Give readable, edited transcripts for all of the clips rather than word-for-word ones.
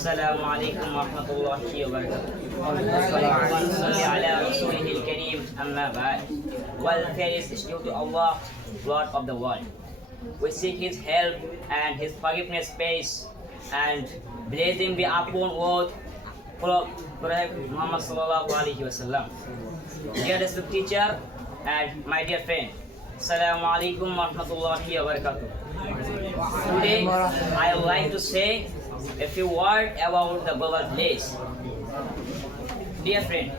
السلام عليكم ورحمة الله وبركاته. ونصلي على رسوله الكريم أما بعد. Well, praise is due to Allah, Lord of the world. We seek His help and His forgiveness space and blessing be upon word Prophet Muhammad sallallahu alaihi wasallam. Dear respected teacher and my dear friend, Assalamu alaikum warahmatullahi wabarakatuh. Today I would like to say a few words about the global village. Dear friend,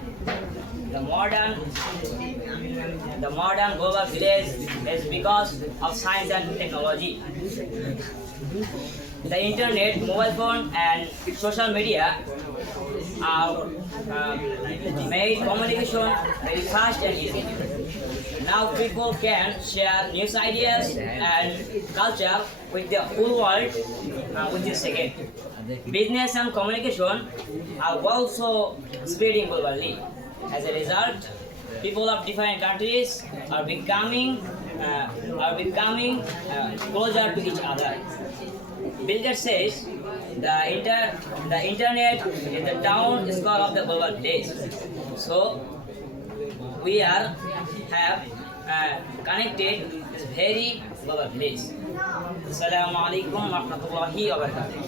the modern global village is because of science and technology. The internet, mobile phone and social media are made communication very fast and easy. Now people can share news ideas and culture with the whole world within a second. Business and communication are also spreading globally. As a result, people of different countries are becoming closer to each other. Bill Gates says the internet is the town square of the global village. So we have connected this very global village. Assalamu alaikum warahmatullahi wabarakatuh.